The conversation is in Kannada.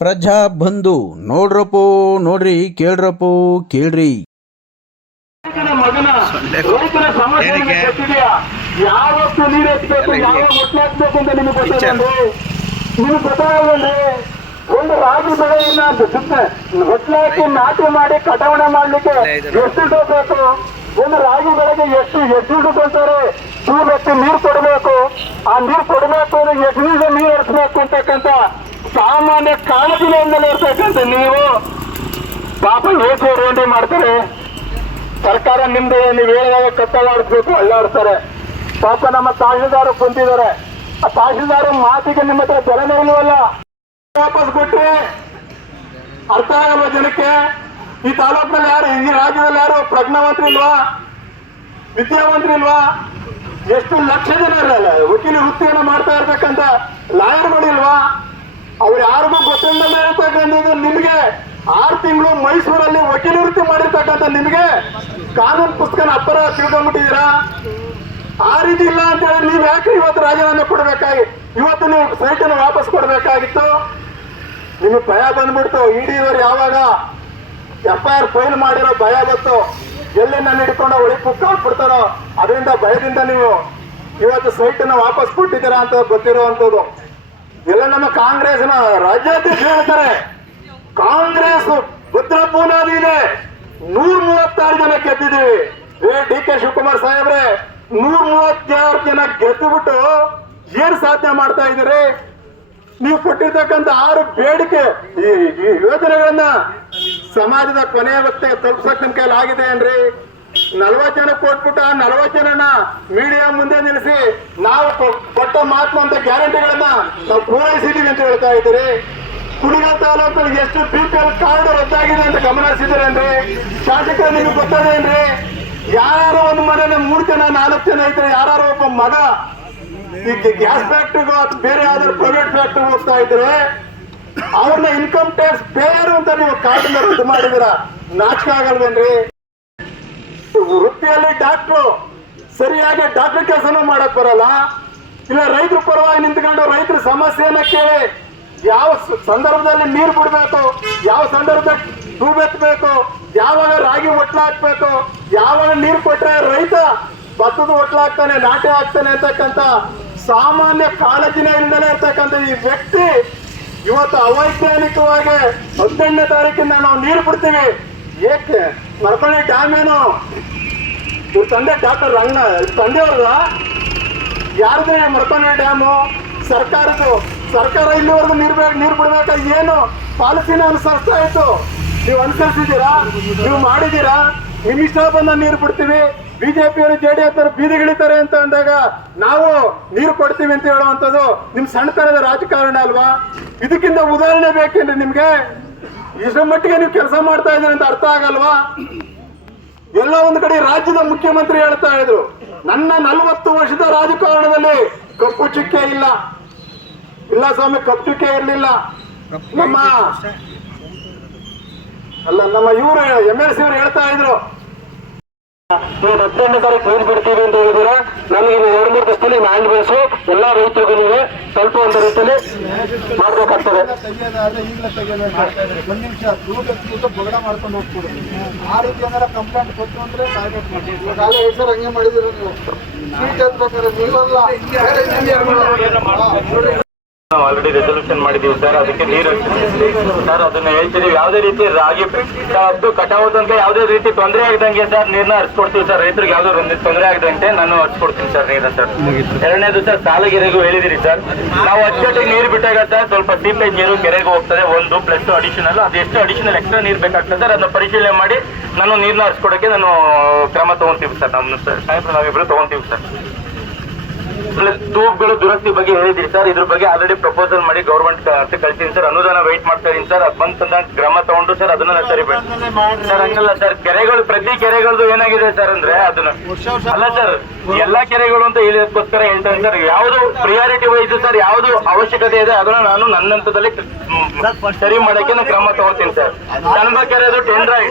ಪ್ರಜಾ ಬಂಧು ನೋಡ್ರಪ್ಪೋ ನೋಡ್ರಿ ಕೇಳ್ರಪ್ಪೋ ಕೇಳ್ರಿ. ಯಾವತ್ತು ನೀರು ಎತ್ತಬೇಕು ಯಾವಾಗ ಅಂತ ನಿಮಗೆ ಗೊತ್ತಾಗಲ್ರಿ ನಿಮಗೆ ಗೊತ್ತಾಗಲ್ರಿ ಒಂದು ರಾಗಿ ಬೆಳೆಯನ್ನ ಹೊಟ್ಲಾಕಿ ನಾಟಿ ಮಾಡಿ ಕಟಾವಣೆ ಮಾಡ್ಲಿಕ್ಕೆ ಎಷ್ಟು ಬೇಕು? ಒಂದು ರಾಗಿ ಬೆಳೆಗೆ ಎಷ್ಟು ಎಷ್ಟು ದುಡ್ಡು ಕೊಡ್ತಾರೆ? ಚೂರು ಎತ್ತಿ ನೀರು ಕೊಡಬೇಕು. ಆ ನೀರು ಕೊಡಬೇಕು ಅಂದ್ರೆ ಎಷ್ಟು ದಿವಸ ನೀರು ಹರಿಸ್ಬೇಕು ಅಂತಕ್ಕಂಥ ಸಾಮಾನ್ಯ ಕಾಳಜಿನಿಂದಲೇ ಇರ್ತಕ್ಕಂಥ ನೀವು. ಪಾಪ ಏಕೆ ರೋಂಡಿ ಮಾಡ್ತಾರೆ. ಸರ್ಕಾರ ನಿಮ್ದು, ನೀವು ಹೇಳಿದಾಗ ಕಟ್ಟಲಾಡಿಸ್ಬೇಕು ಅಲ್ಲಾಡ್ತಾರೆ ಪಾಪ ನಮ್ಮ ತಹಶೀಲ್ದಾರ್ ಕುಂತಿದ್ದಾರೆ. ಆ ತಹಶೀಲ್ದಾರ್ ಮಾತಿಗೆ ನಿಮ್ಮ ಹತ್ರ ಬೆಲೆನೇ ಇಲ್ವಲ್ಲ? ವಾಪಸ್ ಕೊಟ್ಟು ಅರ್ಥ ಆಗಲ್ಲ ಜನಕ್ಕೆ. ಈ ತಾಲೂಕಿನಲ್ಲಿ ಯಾರು, ಈ ರಾಜ್ಯದಲ್ಲಿ ಯಾರು ಪ್ರಜ್ಞಾವಂತರು ಇಲ್ವಾ? ವಿದ್ಯಾವಂತರು ಇಲ್ವಾ? ಎಷ್ಟು ಲಕ್ಷ ಜನ ಇರಲ್ಲ ವಕೀಲಿ ವೃತ್ತಿಯನ್ನು ಮಾಡ್ತಾ ಇರ್ತಕ್ಕಂಥ ಲಾಯರ್ಗಳಿಲ್ವಾ ಅವ್ರು ಯಾರಿಗೂ ಗೊತ್ತಿಲ್ಲದೆ ಇರ್ತಕ್ಕಂಥದ್ದು ನಿಮಗೆ ಆರು ತಿಂಗಳು ಮೈಸೂರಲ್ಲಿ ವಕೀಲವೃತ್ತಿ ಮಾಡಿರ್ತಕ್ಕಂಥ ನಿಮಗೆ ಕಾನೂನು ಪುಸ್ತಕನ ಅಪ್ಪರ ತಿಳ್ಕೊಂಡ್ಬಿಟ್ಟಿದ್ದೀರಾ? ಆ ರೀತಿ ಇಲ್ಲ ಅಂತ ಹೇಳಿ ನೀವು ಯಾಕೆ ಇವತ್ತು ರಾಜೀನಾಮೆ ಕೊಡಬೇಕಾಗಿ, ಇವತ್ತು ನೀವು ಸೈಟನ್ನು ವಾಪಸ್ ಕೊಡಬೇಕಾಗಿತ್ತು? ನಿಮಗೆ ಭಯ ಬಂದ್ಬಿಡ್ತು. ಇಡಿಯವರು ಯಾವಾಗ ಎಫ್ ಐ ಆರ್ ಫೈಲ್ ಮಾಡಿರೋ ಭಯ ಗೊತ್ತು. ಎಲ್ಲಿ ನಾನು ಹಿಡ್ಕೊಂಡು ಒಳಗೆ ಕುಕ್ಕ ಹಾಕ್ಬಿಡ್ತಾರೋ ಅದರಿಂದ ಭಯದಿಂದ ನೀವು ಇವತ್ತು ಸೈಟನ್ನ ವಾಪಸ್ ಕೊಟ್ಟಿದ್ದೀರಾ ಅಂತ ಗೊತ್ತಿರುವಂಥದ್ದು. ಎಲ್ಲ ನಮ್ಮ ಕಾಂಗ್ರೆಸ್ನ ರಾಜ್ಯಾಧ್ಯಕ್ಷ ಹೇಳ್ತಾರೆ. ಕಾಂಗ್ರೆಸ್ ಭದ್ರ ಬುನಾದಿ ಇದೆ. ನೂರ ಮೂವತ್ತಾರು ಜನ ಗೆದ್ದಿದ್ದೀವಿ. ಏ, ಡಿ ಕೆ ಶಿವಕುಮಾರ್ ಸಾಹೇಬ್ರೆ, ನೂರ ಮೂವತ್ತಾರು ಜನ ಗೆದ್ದು ಬಿಟ್ಟು ಏನ್ ಸಾಧನೆ ಮಾಡ್ತಾ ಇದ್ದೀರಿ? ನೀವು ಕೊಟ್ಟಿರ್ತಕ್ಕಂಥ ಆರು ಬೇಡಿಕೆ, ಈ ಯೋಜನೆಗಳನ್ನ ಸಮಾಜದ ಕೊನೆಯ ವ್ಯಕ್ತಿಗೆ ತಲುಪಿಸಕ್ ನಿಮ್ ಆಗಿದೆ ಏನ್ರಿ? ನಲವತ್ತು ಕೊಟ್ಬಿಟ್ಟು ನಲವತ್ತು ಮೀಡಿಯಾ ಮುಂದೆ ನಿಲ್ಲಿಸಿ ನಾವು ಕೊಟ್ಟ ಮಾತು ಅಂತ ಗ್ಯಾರಂಟಿಗಳನ್ನ ನಾವು ಪೂರೈಸಿದೀವಿ ಅಂತ ಹೇಳ್ತಾ ಇದ್ದೀರಿ. ಕುಣಿಗಲ್ ತಾಲೂಕಲ್ಲಿ ಎಷ್ಟು ಬಿಪಿಎಲ್ ಕಾರ್ಡ್ ರದ್ದಾಗಿದೆ ಅಂತ ಗಮನ ಅಂದ್ರೆ, ಶಾಸಕರು ನಿಮ್ಗೆ ಗೊತ್ತದೇನ್ರಿ ಯಾರು ಒಂದು ಮನೇಲಿ ಮೂರು ಜನ, ನಾಲ್ಕು ಜನ ಇದ್ರೆ ಯಾರು ಒಬ್ಬ ಮಗ ಈ ಗ್ಯಾಸ್ ಫ್ಯಾಕ್ಟ್ರಿಗೂ ಅಥವಾ ಬೇರೆ ಯಾವ್ದಾದ್ರು ಪ್ರೈವೇಟ್ ಫ್ಯಾಕ್ಟ್ರಿ ಹೋಗ್ತಾ ಇದ್ರೆ, ಅವ್ರನ್ನ ಇನ್ಕಮ್ ಟ್ಯಾಕ್ಸ್ ಪೇಯರ್ ಅಂತ ನೀವು ಕಾರ್ಡ್ ರದ್ದು ಮಾಡಿದಿರ ನಾಚಿಕೆ ಆಗಲ್ವೇನ್ರಿ? ವೃತ್ತಿಯಲ್ಲಿ ಡಾಕ್ಟ್ರು ಸರಿಯಾಗಿ ಡಾಕ್ಟರ್ ಕೆಲಸನೂ ಮಾಡಕ್ ಬರಲ್ಲ. ಇಲ್ಲ ರೈತರ ಪರವಾಗಿ ನಿಂತ್ಕೊಂಡು ರೈತರ ಸಮಸ್ಯೆಯನ್ನ ಕೇಳಿ ಯಾವ ಸಂದರ್ಭದಲ್ಲಿ ನೀರು ಬಿಡಬೇಕು, ಯಾವ ಸಂದರ್ಭದಲ್ಲಿ ಟ್ಯೂಬ್ ಎತ್ತಬೇಕು ಯಾವಾಗ ರಾಗಿ ಒಟ್ಲ ಹಾಕ್ಬೇಕು, ಯಾವಾಗ ನೀರು ಕೊಟ್ರೆ ರೈತ ಭತ್ತದ ಒಟ್ಲ ಹಾಕ್ತಾನೆ, ನಾಟಿ ಹಾಕ್ತಾನೆ ಅಂತಕ್ಕಂಥ ಸಾಮಾನ್ಯ ಕಾಳಜಿನ ಇಲ್ದಲೇ ಇರ್ತಕ್ಕಂಥ ಈ ವ್ಯಕ್ತಿ ಇವತ್ತು ಅವೈಜ್ಞಾನಿಕವಾಗಿ ಹದಿನೆಂಟನೇ ತಾರೀಕಿಂದ ನಾವು ನೀರು ಬಿಡ್ತೀವಿ. ಏಕೆ? ಮರಪಳ್ಳಿ ಡ್ಯಾಮ್ ಏನು ಇವ್ರ ತಂದೆ ಡಾಕ್ಟರ್ ರಂಗನ ತಂದೆಯವ್ರ ಯಾರ್ದು ಮರ್ತಾನೆ ಡ್ಯಾಮು? ಸರ್ಕಾರದ್ದು, ಸರ್ಕಾರ ಇಲ್ಲಿವರೆಗೂ ನೀರು ಬೇಕು, ನೀರು ಬಿಡ್ಬೇಕಾ? ಏನು? ಪಾಲಿಸಿನ ಅನುಸರಿಸ್ತಾ ಇತ್ತು. ನೀವು ಅನುಸರಿಸಿದ್ದೀರಾ? ನೀವು ಮಾಡಿದ್ದೀರಾ? ನಿಮ್ಮ ಇಷ್ಟ ಬಂದ ನೀರು ಬಿಡ್ತೀವಿ. ಬಿಜೆಪಿಯವರು ಜೆ ಡಿ ಎಸ್ ಬೀದಿಗಿಳಿತಾರೆ ಅಂತ ಅಂದಾಗ ನಾವು ನೀರು ಕೊಡ್ತೀವಿ ಅಂತ ಹೇಳುವಂಥದ್ದು ನಿಮ್ಮ ಸಣ್ಣತನದ ರಾಜಕಾರಣ ಅಲ್ವಾ? ಇದಕ್ಕಿಂತ ಉದಾಹರಣೆ ಬೇಕೇನ್ರಿ ನಿಮಗೆ? ಇಷ್ಟರ ಮಟ್ಟಿಗೆ ನೀವು ಕೆಲಸ ಮಾಡ್ತಾ ಇದ್ದೀರಿ ಅಂತ ಅರ್ಥ ಆಗಲ್ವಾ? ಎಲ್ಲ ಒಂದು ಕಡೆ ರಾಜ್ಯದ ಮುಖ್ಯಮಂತ್ರಿ ಹೇಳ್ತಾ ಇದ್ರು. ನನ್ನ ನಲವತ್ತು ವರ್ಷದ ರಾಜಕಾರಣದಲ್ಲಿ ಕಪ್ಪು ಚುಕ್ಕೆ ಇಲ್ಲ. ಇಲ್ಲ ಸ್ವಾಮಿ ಕಪ್ಪು ಚುಕ್ಕೆ ಇರಲಿಲ್ಲ. ನಮ್ಮ ಅಲ್ಲ ನಮ್ಮ ಇವರು ಎಂ ಎಲ್ ಸಿ ಅವರು ಹೇಳ್ತಾ ಇದ್ರು. ನೀವು ಹದಿನೆಂಟು ತಾರೀಕು ನೀರು ಬಿಡ್ತೀವಿ ಅಂತ ಹೇಳಿದ್ರೆ ನಮಗೆ ನೀವು ಎರಡು ಮೂರು ದಿವಸದಲ್ಲಿ ಮ್ಯಾಂಡ್ ಬೇಸು ಎಲ್ಲಾ ರೈತರಿಗೂ ನೀವು ಸ್ವಲ್ಪ ಒಂದು ರೀತಿಯಲ್ಲಿ ಮಾಡ್ಬೇಕಾಗ್ತದೆ. ತೆಗಿಯೋದಾದ್ರೆ ಈಗಲೇ ತೆಗಿಯೋದು ಮಾಡ್ತಾ ಇದ್ದಾರೆ ದೂರ ಬಗಡ ಮಾಡ್ಕೊಂಡು ಹೋಗ್ಬಿಡೋದು ಆ ರೀತಿ ಏನಾರ ಕಂಪ್ಲೇಂಟ್ ಕೊಟ್ಟು ಅಂದ್ರೆ ಹೆಸರು ಹಂಗೆ ಮಾಡಿದಿರ ನೀವು? ಸೀಟ್ ನೀವಲ್ಲ. ನಾವು ಆಲ್ರೆಡಿ ರೆಸಲ್ಯೂಷನ್ ಮಾಡಿದೀವಿ ಸರ್ ಅದಕ್ಕೆ ನೀರು. ಸರ್ ಅದನ್ನ ಹೇಳ್ತೀವಿ ಯಾವುದೇ ರೀತಿ ರಾಗಿ ಅದು ಕಟಾವು ತನಕ ಯಾವುದೇ ರೀತಿ ತೊಂದರೆ ಆಗದಂಗೆ ಸರ್ ನೀರ್ನ ಹರಿಸ್ಕೊಡ್ತೀವಿ ಸರ್ ರೈತರಿಗೆ ಯಾವುದೋ ಒಂದು ತೊಂದರೆ ಆಗದಂತೆ ನಾನು ಹರಿಸ್ಕೊಡ್ತೀನಿ ಸರ್ ನೀರನ್ನ ಸರ್ ಎರಡನೇದು ಸರ್ ಸಾಲಗಿರಿಗೂ ಹೇಳಿದಿರಿ ಸರ್ ನಾವು ಅಚ್ಚಟ್ಟಿ ನೀರು ಬಿಟ್ಟಾಗ ಸರ್ ಸ್ವಲ್ಪ ಸೀಪೇಜ್ ನೀರು ಕೆರೆಗೆ ಹೋಗ್ತದೆ. ಒಂದು ಪ್ಲಸ್ ಅಡಿಷನಲ್ ಅದು ಎಷ್ಟು ಅಡಿಷನಲ್ ಎಕ್ಸ್ಟ್ರಾ ನೀರು ಬೇಕಾಗ್ತದೆ ಸರ್ ಅದನ್ನ ಪರಿಶೀಲನೆ ಮಾಡಿ ನಾನು ನೀರನ್ನ ಹರಿಸ್ಕೊಡಕ್ಕೆ ನಾನು ಕ್ರಮ ತಗೊಂತೀವಿ ಸರ್ ನಮ್ಮ ಸರ್ ನಾವು ನಾವಿಬ್ರು ತಗೊಂತೀವಿ ಸರ್ ಪ್ಲಸ್ ಟ್ಯೂಬ್ಗಳು ದುರಸ್ತಿ ಬಗ್ಗೆ ಹೇಳಿದ್ರಿ ಸರ್ ಇದ್ರ ಬಗ್ಗೆ ಆಲ್ರೆಡಿ ಪ್ರಪೋಸಲ್ ಮಾಡಿ ಗೌರ್ಮೆಂಟ್ ಅಂತ ಕಳ್ತೀನಿ ಸರ್ ಅನುದಾನ ವೈಟ್ ಮಾಡ್ತಾ ಇದೀನಿ ಸರ್ ಅದು ಬಂತಂದ ಕ್ರಮ ತಗೊಂಡು ಸರ್ ಅದನ್ನ ಸರಿ ಸರ್ ಹಂಗಲ್ಲ ಸರ್ ಕೆರೆಗಳು ಪ್ರತಿ ಕೆರೆಗಳದ್ದು ಏನಾಗಿದೆ ಸರ್ ಅಂದ್ರೆ ಅದನ್ನ ಅಲ್ಲ ಸರ್ ಎಲ್ಲಾ ಕೆರೆಗಳು ಅಂತ ಹೇಳಿದಕ್ಕೋಸ್ಕರ ಹೇಳ್ತಾರೆ ಸರ್ ಯಾವ್ದು ಪ್ರಿಯಾರಿಟಿ ವೈಸ್ ಸರ್ ಯಾವ್ದು ಅವಶ್ಯಕತೆ ಇದೆ ಅದನ್ನ ನಾನು ನನ್ನ ಹಂತದಲ್ಲಿ ಸರಿ ಮಾಡಕ್ಕೆ ನಾನು ಕ್ರಮ ತಗೋತೀನಿ ಸರ್ ಕನಕ ಕೆರೆದು ಟೆಂಡರ್